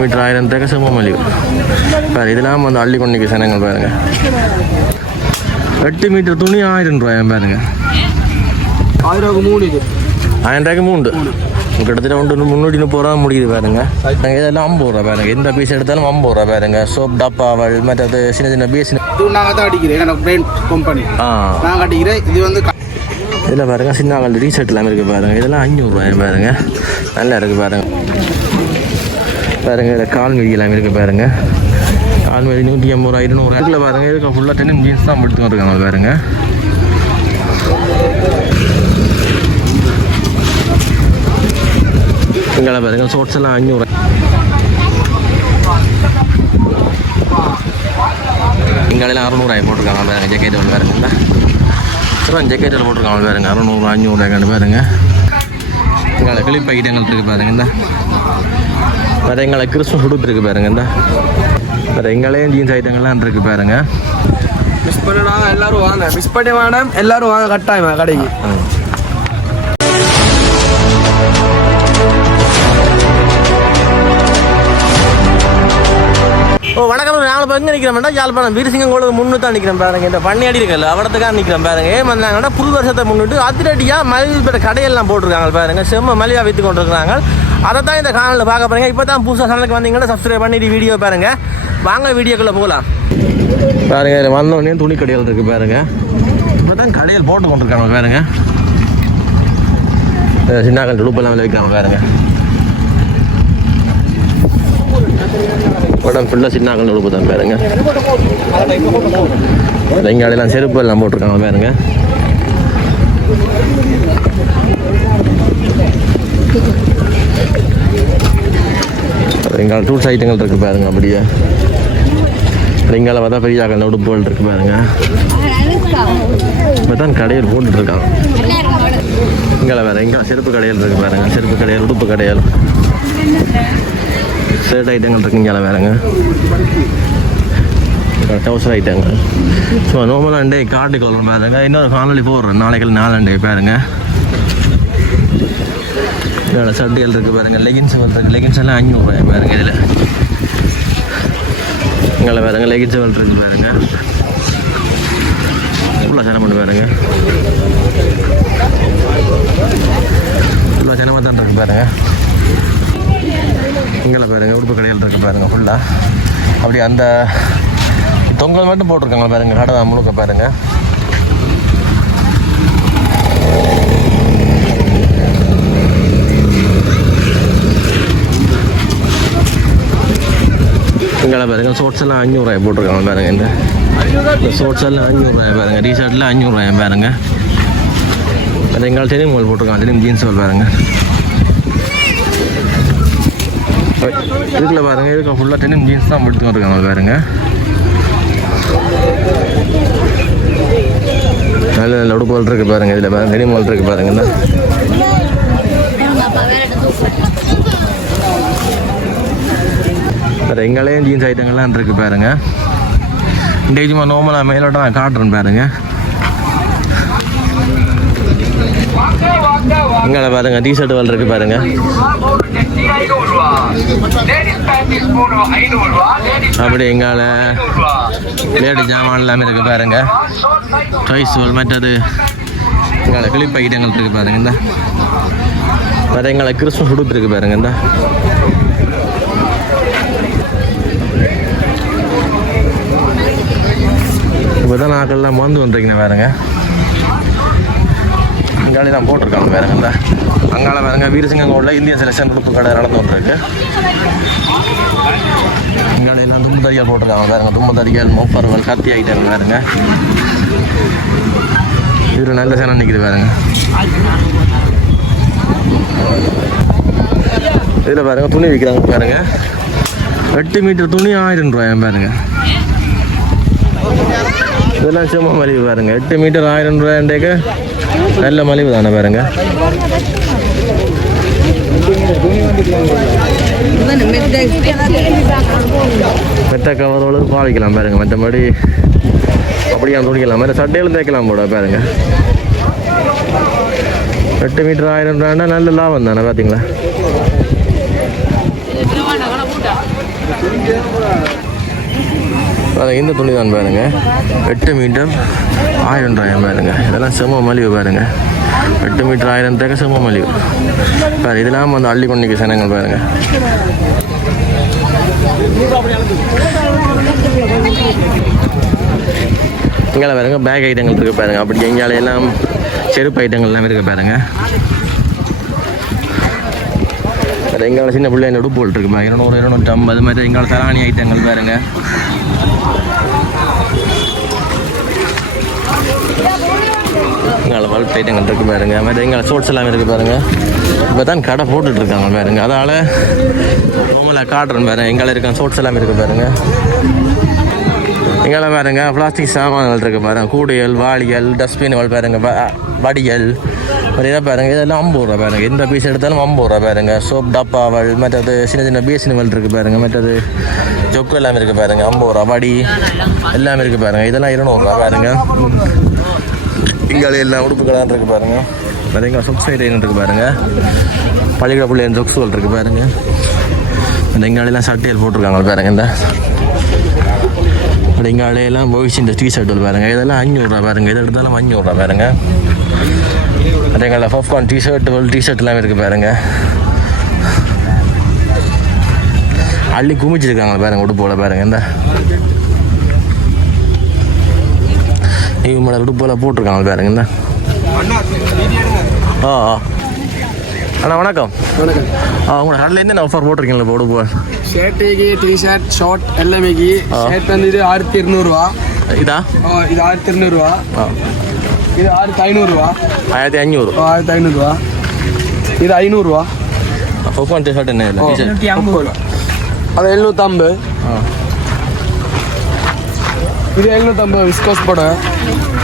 Metre ஆயிரம் தேக்க செம்ம மலிவு பாரு இதெல்லாம் வந்து அள்ளி கொண்டிக்க சனங்கள் பாருங்க. எட்டு மீட்டர் துணி ஆயிரம் ரூபாய் பாருங்க. ஆயிரம் மூணு ஆயிரம் ரூபாய்க்கு மூண்டு கிட்டத்தட்ட ஒன்று முன்னூற்றி முப்பது ரூபா முடியுது பாருங்க. நாங்கள் இதெல்லாம் ஐம்பது ரூபா பாருங்க. எந்த பீஸ் எடுத்தாலும் ஐம்பது ரூபா பாருங்க. சோப் டப்பாவல் மற்றது சின்ன சின்ன பீஸ் நாங்கள் தான் அடிக்கிறேன். பிராண்ட் கம்பெனி ஆ. நாங்கள் அடிக்கிறேன். இது வந்து இதில் பாருங்க சின்ன ரீசெட் எல்லாமே இருக்குது பாருங்க. இதெல்லாம் அஞ்சூறுரூவாய் பாருங்க. நல்லா இருக்குது பாருங்க. பாருங்க இதில் கால் மீதி எல்லாமே இருக்குது பாருங்க. கால் மீதி நூற்றி ஐம்பது ரூபா இருநூறு இதில் பாருங்க இதுக்கு ஃபுல்லாக டென்னிம் ஜீன்ஸ் தான் எடுத்து வந்துருக்காங்க பாருங்க. இங்கே பாருங்க ஷோர்ட்ஸ் எல்லாம் அஞ்சூறு இங்கெல்லாம் அறநூறாய் போட்டிருக்காங்க பாருங்க ஜக்கெட் ஒன்று பாருங்க அப்புறம் ஜக்கெட்டில் போட்டிருக்காங்க பாருங்க அறநூறு அஞ்சூறு கண்டு பாருங்க. இங்கே கிளிப் ஐட்டங்கள் இருக்குது பாருங்க இந்த. வேறு எங்களை கிறிஸ்மஸ் உடுப்பு இருக்குது பாருங்க இந்த. வேறு எங்களையும் ஜீன்ஸ் ஐட்டங்கள்லாம் இருக்குது பாருங்க. மிஸ் பண்ணடா எல்லாரும் வாங்க. மிஸ் பண்ணி வேண்டாம் எல்லாரும் வாங்க கட்டாயமா கடைக்கு. ஓ வணக்கம் நாங்கள் இப்போ எங்கே நிற்கிறோம்டா யாழ்ப்பாணம் வீரசிங்கம் கோளுக்கு முன்னு தான் நிற்கிறேன் பாருங்க. இந்த பண்ணையாடி இருக்கல அவடத்துக்காக நிற்கிறேன் பாருங்க. ஏன் வந்தாங்கன்னா புது வருஷத்தை முன்னிட்டு அதிரடியாக மலிவு பெற்ற கடையெல்லாம் போட்டிருக்காங்க பாருங்க. செம்ம மலிவாக விற்று கொண்டிருக்கிறாங்க. அதை தான் இந்த காணொலியில் பார்க்க போகிறீங்க இப்போ தான் புதுசாக சேனலுக்கு வந்தீங்கன்னா சப்ஸ்கிரைப் பண்ணிட்டு வீடியோ பாருங்கள் வாங்க வீடியோக்குள்ளே போகலாம். பாருங்க இதுல வந்தோடனே துணி கடையில் இருக்கு பாருங்க. இப்போ தான் கடையில் போட்டு கொண்டிருக்காங்க பாருங்க. சின்ன கண்டு உடுப்பெல்லாம் விளைவிக்கிறாங்க பாருங்க. உடம்பு ஃபுல்லாக சின்ன கண்டு உடுப்பு தான் பாருங்க. வெங்காயெல்லாம் செருப்பு எல்லாம் போட்டிருக்காங்க பாருங்க. வெங்காயம் டூல்ஸ் ஐட்டங்கள் இருக்கு பாருங்க அப்படியே. வெங்காயம் பார்த்தா பெரிய கல் உடுப்புகள் இருக்கு பாருங்க. இப்போ தான் கடையில் போட்டுட்டு இருக்காங்க இங்கே வேறு எங்கே? செருப்பு கடையில் இருக்கு பாருங்க. செருப்பு கடையில் உடுப்பு கடையில் ஷர்ட் ஐட்டங்கள் இருக்கு இங்கே வேறுங்க. டவுசர் ஐட்டங்கள் ஸோ நோமலாக அண்டே காட்டு பாருங்க. இன்னொரு காணொலி போடுறேன் நாளைக்கு நாலண்டே பாருங்க. இதோட சட்டைகள் இருக்குது பாருங்கள் லெகின்ஸ் இருக்கு. லெகின்ஸ் எல்லாம் அஞ்சூறுபாய் பாருங்க இதில். இங்கே பாருங்க லெகின்ஸ் இருக்குது பாருங்க. ஃபுல்லாக சனம் பண்ணி பாருங்க. ஃபுல்லாக சனமாக தான் இருக்கு பாருங்க. இங்கே பாருங்க உடுப்பு கடையில் இருக்கு பாருங்க ஃபுல்லாக அப்படி அந்த தொங்கல் மட்டும் போட்டிருக்காங்க பாருங்க கடை தான் முழுக்க பாருங்கள் இங்கே பாருங்க ஷோர்ட்ஸ் எல்லாம் அஞ்சூறுரூவாய் போட்டிருக்காங்க பாருங்க இந்த ஷோர்ட்ஸ் எல்லாம் அஞ்சூறுரூவாய் பாருங்க டிஷர்ட்டில் அஞ்சூறுரூவாய் பாருங்க அது எங்கள் தெரியும் உங்களுக்கு போட்டிருக்காங்க தெரியும் ஜீன்ஸ் பாருங்க இதுக்குள்ள பாருங்க இதுக்கு ஃபுல்லாக டெனிம் ஜீன்ஸ் தான் எடுத்து இருக்காங்க பாருங்க நல்ல நல்ல உடுப்புகள் இருக்கு பாருங்க இதில் பாருங்க டெனிம் இருக்கு பாருங்க பாரு எங்களையும் ஜீன்ஸ் ஐட்டங்கள்லாம் இருக்கு பாருங்க. இன்றைக்கு சும்மா நார்மலாக மேலோட்டம் நான் காட்டுறேன் பாருங்க. இங்கே பாருங்க டிஷர்ட் வேல் இருக்கு பாருங்க. அப்படி எங்கால லேடி ஜாமான் எல்லாமே இருக்கு பாருங்க. டாய்ஸ் வேல் மற்றது எங்களை கிளிப் ஐட்டங்கள் இருக்கு பாருங்க இந்த. வேறு எங்களை கிறிஸ்மஸ் உடுப்பு இருக்கு பாருங்க இந்த. இப்போ தான் நாக்கள்லாம் மறந்து வந்துருக்கீங்க பாருங்க. இங்காலே தான் போட்டிருக்காங்க பாருங்க இந்த அங்கால பாருங்க வீரசிங்கம் இந்திய செலெக்ஷன் உடுப்பு கடை நடந்து வந்துருக்கு. இங்கால தும்பதறிகள் போட்டிருக்காங்க பாருங்க தும்பதறிகள் மூப்பர்கள் கத்தி ஐட்டம் பாருங்க. இதில் நல்ல சேனம் நிற்கிது பாருங்க. இதில் பாருங்கள் துணி விற்கிறாங்க பாருங்க. எட்டு மீட்டர் துணி ஆயிரம் ரூபாய் பாருங்கள் இதெல்லாம் சும்மா மலிவு பாருங்க. எட்டு மீட்டர் ஆயிரம் ரூபாய்க்கு நல்ல மலிவு தானே பாருங்க. மெத்த கவரோடு பாவிக்கலாம் பாருங்க. மற்றபடி அப்படியே துணிக்கலாம். மற்ற சட்டையிலும் தேய்க்கலாம் போட பாருங்க. எட்டு மீட்டர் ஆயிரம் ரூபாய்னா நல்ல லாபம் தானே பார்த்தீங்களா வேறு இந்த துணி தான் பாருங்க. எட்டு மீட்டர் ஆயிரம் ரூபாய் பாருங்க. இதெல்லாம் செம்ம மலிவு பாருங்க. எட்டு மீட்டர் ஆயிரம் தேக்க செம்ம மலிவு. பாரு இதெல்லாம் வந்து அள்ளி கொண்டிக்க சனங்கள் பாருங்க. இங்கே பாருங்க பேக் ஐட்டங்கள் இருக்கு பாருங்க. அப்படி எங்கேயால எல்லாம் செருப்பு ஐட்டங்கள் எல்லாம் இருக்கு பாருங்க. அது எங்கால சின்ன பிள்ளை உடுப்பு இருக்கு பாருங்க இருநூறு இருநூற்றி ஐம்பது மாதிரி எங்களை தராணி ஐட்டங்கள் பாருங்க. எங்களை பல்ப் ஐட்டங்கள் இருக்கு பாருங்க. மாதிரி எங்களை ஷோட்ஸ் எல்லாமே இருக்கு பாருங்க. இப்போ தான் கடை போட்டுட்டு இருக்காங்க பாருங்க. அதால ரொம்பல காட்டுறேன் பாருங்க. எங்களை இருக்க ஷோட்ஸ் எல்லாமே இருக்கு பாருங்க. இங்கெல்லாம் பாருங்க பிளாஸ்டிக் சாமான்கள் இருக்கு பாருங்க. கூடையல் வாளியல் டஸ்ட்பின்கள் பாருங்க வடிகள் வடியல். இதை பாருங்க இதெல்லாம் ஐம்பது ரூபா பாருங்க. எந்த பீஸ் எடுத்தாலும் ஐம்பது ரூபா பாருங்க. சோப் டப்பாவல் மற்றது சின்ன சின்ன பேசினுவல் இருக்கு பாருங்க. மற்றது ஜொக்கு எல்லாம் இருக்கு பாருங்க. ஐம்பது ரூபா. வடி எல்லாமே இருக்கு பாருங்க. இதெல்லாம் இருநூறுவா பாருங்க. இங்கால எல்லாம் உடுப்புகளாக இருக்கு பாருங்க. நிறைய எங்க சொக்ஸ் ஐட்டம் இருக்கு பாருங்க. பள்ளிக்கூட பிள்ளைங்க சொக்ஸுகள் இருக்கு பாருங்க. இந்த இங்காலெல்லாம் சட்டையில் போட்டிருக்காங்க பாருங்க. இந்த அப்படி இங்கே அலையெல்லாம் போயிடுச்சு இந்த டிஷர்ட்டுகள் பாருங்க. இதெல்லாம் அஞ்சூறுரூவா பாருங்க. இதை எடுத்தாலும் அஞ்சூறுரூவா பாருங்க. அதே எங்களை பப்கார்ன் டிஷர்ட்டுகள் டிஷர்ட்லாம் இருக்குது பாருங்க. அள்ளி குமிச்சிருக்காங்க பாருங்க உடுப்போல பாருங்க இந்த. இவங்க உடுப்போல போட்டிருக்காங்க பாருங்க இந்த. ஆ ஆ. அண்ணா வணக்கம். வணக்கம். ஆ உங்களோட கடையில் என்ன ஆஃபர் போட்டிருக்கீங்களா இப்போ ஷர்ட்டுக்கு டிஷர்ட் ஷார்ட் எல்லாமேக்கு ஷர்ட் வந்து இது ஆயிரத்தி இருநூறுவா. இதா? இது ஆயிரத்தி இருநூறுவா. ஆ. இது ஆயிரத்தி ஐநூறுரூவா ஆயிரத்தி அஞ்சூறு ஆயிரத்தி ஐநூறுரூவா இது ஐநூறுரூவா பப்கார்ன் டிஷர்ட் என்ன இல்லை டிஷர்ட் அது எழுநூற்றம்பது இது எழுநூற்றம்பது விஸ்கோஸ் போட.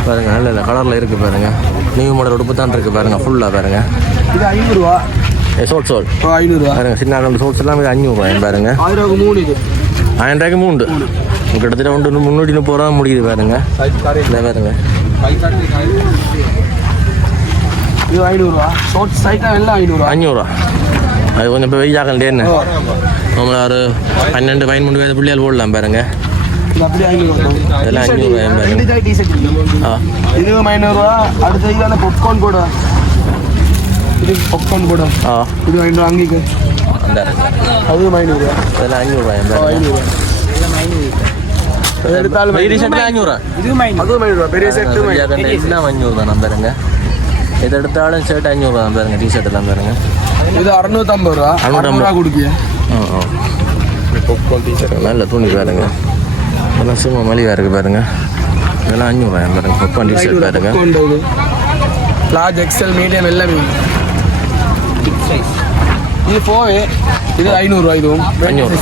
பாருங்க நல்ல இல்லை கலரில் இருக்குது பாருங்க. நியூ மாடல் உடுப்பு தான் இருக்குது பாருங்க ஃபுல்லாக பாருங்க. இது ஐநூறுரூவா சோல் ஐநூறுரூவா பாருங்க சின்ன அளவு சோட்ஸ் எல்லாம் இது அஞ்சூறுரூவா பாருங்க. ஆயிரம் ரூபாய்க்கு மூணு இது. ஆயிரம் ரூபாய்க்கு மூண்டு கிட்டத்தட்ட ஒன்று முன்னூற்றி முப்பது ரூபா முடியுது பாருங்க. இல்லை பாருங்க. இது. ஐநூறுரூவா ஷார்ட் சைட்டாக எல்லாம் ஐநூறுரூவா அஞ்சூறுரூவா அது கொஞ்சம் இப்போ வெயில் ஆகல என்ன? நம்மள ஒரு பன்னெண்டு பதிமூணு வயது பிள்ளைகள் போடலாம் பாருங்க. இதெல்லாம் அஞ்சூறுரூவா பாருங்க. ரெண்டு ஜாய் டிஷர்ட் ஆ. இது ஐநூறுரூவா அடுத்த பாப்கார்ன் போட இது பாப்கார்ன் போட ஆ இது ஐநூறு அங்கிக்கு அதுவும் ஐநூறுரூவா இதெல்லாம் அஞ்சூறுரூவா ஐநூறுரூவா எது எடுத்தாலும் பெரிய அதுவும் ஐநூறுரூவா செட்டு எல்லாம் அஞ்சூறு தான் பாருங்க எது எடுத்தாலும் ஷர்ட் அஞ்சூறு தான் பாருங்க எல்லாம் பாருங்க இது அறுநூத்தம்பது ரூபா. அறுநூறுவா கொடுக்கிய நல்ல துணி பாருங்க இதெல்லாம் சும்மா மலிவாக இருக்குது பாருங்க இதெல்லாம் அஞ்சூறுவா பாருங்க பப்பான் டிஷர்ட் பாருங்க லார்ஜ் எக்ஸல் மீடியம் எல்லாமே இது போவே இது ஐநூறுரூவா இதுவும். ஐநூறு.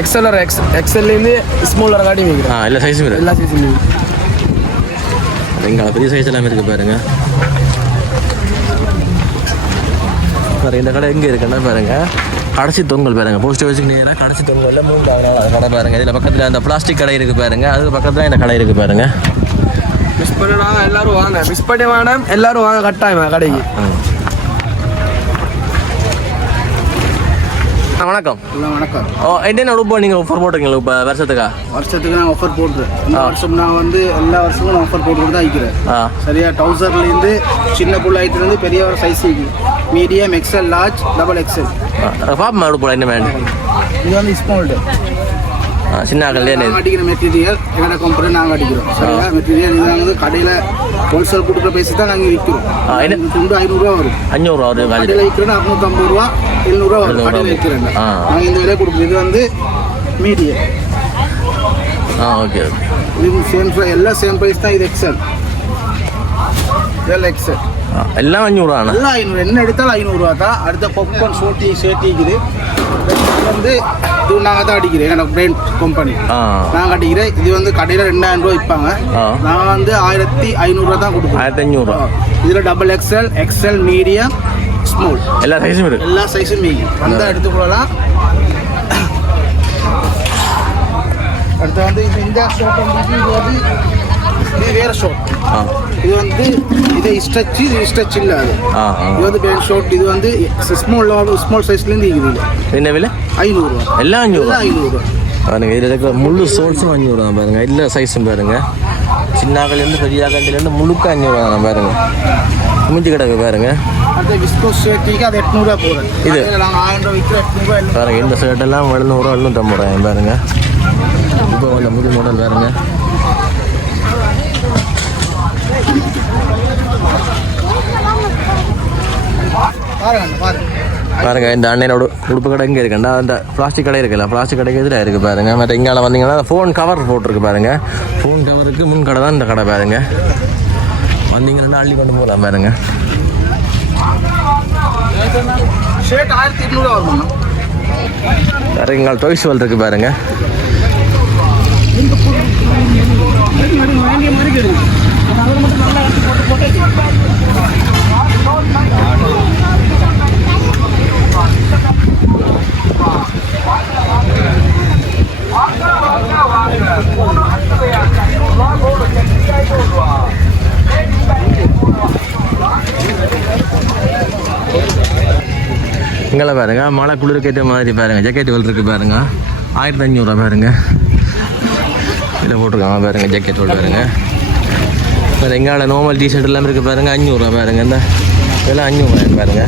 எக்ஸல் எக்ஸ் எக்ஸல்லேருந்து ஸ்மால் வர காட்டி வைக்கிறேன். ஆ எல்லா சைஸும் எல்லா சைஸ்லையும் எங்களை பெரிய சைஸ் எல்லாமே இருக்குது பாருங்க. பாருங்க இந்த கடை எங்கே இருக்குன்னா பாருங்க. கடைசி தொங்கல் பாருங்க. போஸ்ட் வச்சுக்கு நேராக கடைசி தொங்கல்ல அந்த கடை பாருங்க. இதில் பக்கத்தில் அந்த பிளாஸ்டிக் கடை இருக்குது பாருங்க. அதுக்கு பக்கத்தில் இந்த கடை இருக்குது பாருங்க. மிஸ் பண்ணனா எல்லாரும் வாங்க. மிஸ் பண்ண வேணாம் எல்லாரும் வாங்க. கட்டாயம் கடைக்கு. வணக்கம். வணக்கம். ஓ என்னென்ன உடுப்பு நீங்கள் ஆஃபர் போட்டுருக்கீங்களா இப்போ வருஷத்துக்கா? வருஷத்துக்கு நான் ஆஃபர் போட்டுறேன் இந்த வருஷம் நான் வந்து எல்லா வருஷமும் நான் ஆஃபர் போட்டு தான் வைக்கிறேன் சரியா? டவுசர்லேருந்து சின்ன புள்ள ஐட்டிலேருந்து பெரிய ஒரு size medium XL large double XL பாப்பா உடுப்பு என்ன வேணும் இது வந்து ஸ்மால்டு ஆ, சின்ன ஆக்கல்லே நாங்கள் அடிக்கிற மெட்டீரியல் எங்களோட கம்பெனி நாங்கள் அடிக்கிறோம். சரியா மெட்டீரியல் நீங்கள் வந்து கடையில் ஹோல்சேல் கொடுக்குற பேசி தான் நாங்கள் விற்கிறோம்? துண்டு ஐநூறுரூவா வரும். அஞ்சூறுவா ஒரு காஜி கடையில் விற்கிறேன் அறுநூத்தம்பது ரூபா எழுநூறுவா வரும். கடையில் விற்கிறேன் ஆ. நாங்கள் இந்த விலையை கொடுக்குறோம். இது வந்து மீடியம். ஆ ஓகே ஓகே. இது சேம் எல்லாம் சேம் ப்ரைஸ் தான் இது எக்ஸல் ஆ, எல்லாம் அஞ்சூறுவாண்ணா எல்லாம் ஐநூறு. என்ன எடுத்தாலும் ஐநூறுரூவா தான். அடுத்த பாப்கார்ன் சோட்டி இது வந்து இது நாங்கள் தான் அடிக்கிறேன் என்னோட பிராண்ட் கம்பெனி நாங்கள் அடிக்கிறேன் இது வந்து கடையில் ரெண்டாயிரம் ரூபா விற்பாங்க. நான் வந்து ஆயிரத்தி ஐநூறுரூவா தான் கொடுப்பேன் ஆயிரத்தி அஞ்சூறுவா இதில் double XL XL medium small எல்லா சைஸும் இருக்கு. எல்லா சைஸும் மீதி வந்தால் எடுத்துக்கொள்ளலாம் அடுத்து வந்து இந்த ஷர்ட் வந்து இது வந்து வேறு ஷர்ட் இது வந்து இது ஸ்ட்ரெச் இது ஸ்ட்ரெச் இல்லை அது. இது வந்து பேண்ட் ஷார்ட் இது வந்து ஸ்மால் ஸ்மால் சைஸ்லேருந்து இருக்குது என்ன விலை? ஐநூறுரூவா எல்லாம் அஞ்சூறுவா ஐநூறுரூவா பாருங்க இதில் இருக்கிற முழு சோல்ஸும் அஞ்சூறு தான் பாருங்க. எல்லா சைஸும் பாருங்க. சின்னாக்கள்லேருந்து பெரிய கண்டிலேருந்து முழுக்க அஞ்சூறு தான் பாருங்க. குமிஞ்சு கிடக்கு பாருங்க. இது? பாருங்க இந்த ஷர்ட் எல்லாம் எழுநூறுவா எழுநூற்றம்பது ரூபாய் பாருங்க. இப்போ அந்த புது மாடல் பாருங்க. பாருங்க பாருங்க பாருங்க இந்த அண்ணனோட உடுப்பு கடை இங்கே இருக்குண்டா அந்த பிளாஸ்டிக் கடை இருக்குல்ல பிளாஸ்டிக் கடைக்கு எதில் இருக்குது பாருங்க. மற்ற இங்கால வந்தீங்கன்னா ஃபோன் கவர் போட்டிருக்கு பாருங்க. ஃபோன் கவருக்கு முன் கடை தான் இந்த கடை பாருங்க. வந்தீங்கன்னா அள்ளி கொண்டு போகலாம் பாருங்க. ஷர்ட் ஆயிரத்தி எட்நூறுவா வரும் இங்கால டொய்ஸ் வேல் இருக்கு பாருங்க. மேலே பாருங்க. மழை குளிருக்கு ஏற்ற மாதிரி பாருங்க. ஜக்கெட் வேல் இருக்கு பாருங்க. ஆயிரத்தி அஞ்சூறுரூவா பாருங்க. இதில் போட்டிருக்காங்க பாருங்க ஜக்கெட் வேல் பாருங்க. வேறு எங்கால நார்மல் டிஷர்ட் எல்லாம் இருக்குது பாருங்க. அஞ்சூறுரூவா பாருங்க. இந்த இதெல்லாம் அஞ்சூறுரூவாய் பாருங்க.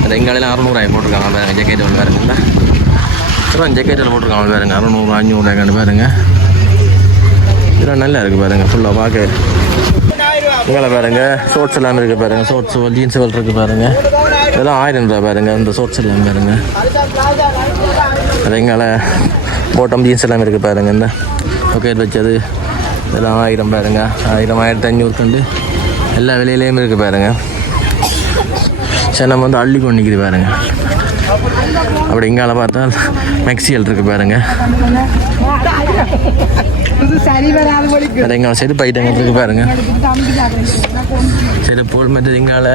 வேறு எங்காலையும் அறநூறுவாய் போட்டிருக்காங்க பாருங்க ஜக்கெட் வேல் பாருங்க. இந்த அப்புறம் ஜக்கெட் போட்டிருக்காங்க பாருங்க. அறநூறு அஞ்சூறுரூவாய்க்காண்டு பாருங்க. இதெல்லாம் நல்லா இருக்குது பாருங்க. ஃபுல்லாக பார்க்க இங்கே பாருங்க ஷோர்ட்ஸ் எல்லாம் இருக்குது பாருங்க ஷோர்ட்ஸ் ஜீன்ஸ் வேல் இருக்குது பாருங்க. இதெல்லாம் ஆயிரம் ரூபா பாருங்க இந்த ஷோர்ட்ஸ் எல்லாம் பாருங்க. அது எங்கால போட்டம் ஜீன்ஸ் எல்லாம் இருக்குது பாருங்க இந்த பொக்கெட் வச்சது. இதெல்லாம் ஆயிரம் பாருங்க ஆயிரம் ஆயிரத்தி ஐநூறு கண்டு எல்லா விலையிலையும் இருக்குது பாருங்க. சரி நம்ம வந்து அள்ளி கொண்டு நிற்கிது பாருங்க. அப்படி இங்கால பார்த்தா மெக்சியல் இருக்குது பாருங்க. அது எங்கால செருப்பு ஐட்டங்கள் இருக்குது பாருங்க செருப்பு மற்றது எங்கால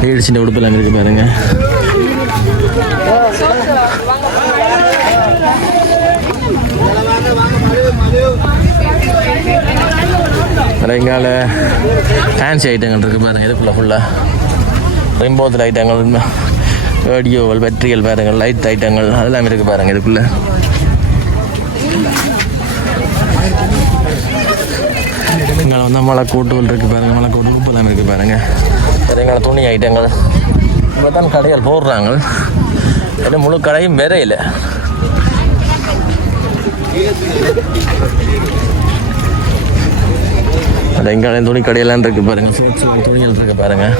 லேடிஸிൻ്റെ உடுப்பெல்லாம் இருக்குது பாருங்க எங்கால ஃபேன்சி ஐட்டங்கள் இருக்குது பாருங்க இதுக்குள்ள ஃபுல்லாக ரெம்போத்தில் ஐட்டங்கள் ரேடியோகள் பேட்டரிகள் பாருங்க லைட் ஐட்டங்கள் அதெல்லாம் இருக்குது பாருங்க இதுக்குள்ள இங்கே வந்து மழை இருக்குது பாருங்க மழை கூட்டு உப்பெல்லாம் இருக்குது பாருங்க. வேறு துணி ஐட்டங்கள். இப்போ தான் கடைகள் போடுறாங்க. இன்னும் முழு கடையும் விரையில். அது எங்கே துணி கடையெல்லாம் இருக்குது பாருங்கள் சோட்ஸ் துணிகள் இருக்குது பாருங்கள்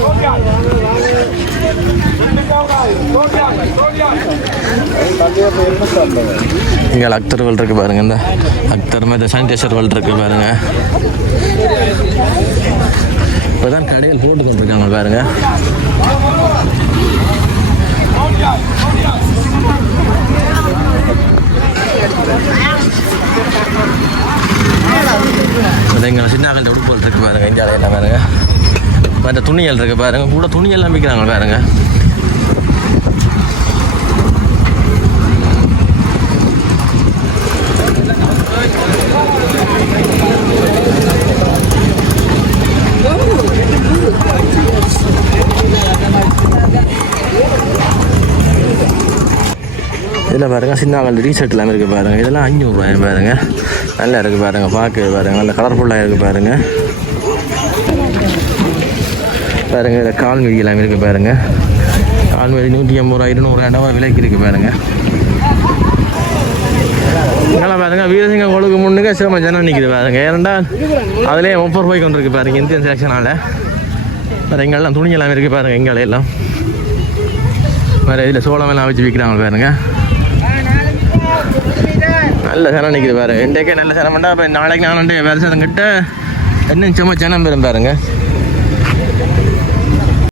இங்கே அக்தர் வேல் இருக்கு பாருங்க இந்த அக்தர் மாதிரி சானிடைசர் வேல் இருக்கு பாருங்க. இப்போதான் கடையில் போட்டு கொண்டிருக்காங்க பாருங்க எங்கள் சின்ன அகண்ட உடுப்பு இருக்கு பாருங்க இந்தியாவில் என்ன பாருங்க. மற்ற துணிகள் இருக்கு பாருங்க கூட துணியெல்லாம் விற்கிறாங்க பாருங்க. இதில் பாருங்கள் சின்ன கால் எல்லாமே இருக்குது பாருங்கள் இதெல்லாம் அஞ்சூறுரூவாய் பாருங்கள் நல்லா இருக்குது பாருங்கள் பார்க்க பாருங்கள் நல்ல கலர்ஃபுல்லாக இருக்குது பாருங்கள் பாருங்க. இதில் கால்மிதி எல்லாமே இருக்குது பாருங்கள் கால்மிதி நூற்றி ஐம்பது ரூபா இருநூறு ரூபா விலைக்கு இருக்குது பாருங்க. இங்கெல்லாம் பாருங்க வீரசிங்க கொழுக்கு முன்னுக்கு சிவம ஜனம் நிற்கிது பாருங்க. ஏன்னா அதுலேயே முப்பது ரூபாய் கொண்டு இருக்கு பாருங்க இந்தியன் செலெக்ஷனால் வேறு எங்கெல்லாம் துணி எல்லாமே இருக்குது பாருங்க எங்களை எல்லாம். வேறு இதில் சோளம் எல்லாம் வச்சு விற்கிறாங்க பாருங்க. நல்ல சனம் நிற்கிது பாருங்க. இன்றைக்கே நல்ல சனம் பண்ணால் இப்போ நாளைக்கு நான் வேறு சனம் கிட்ட என்ன சும்மா ஜனம் பெறும் பாருங்க.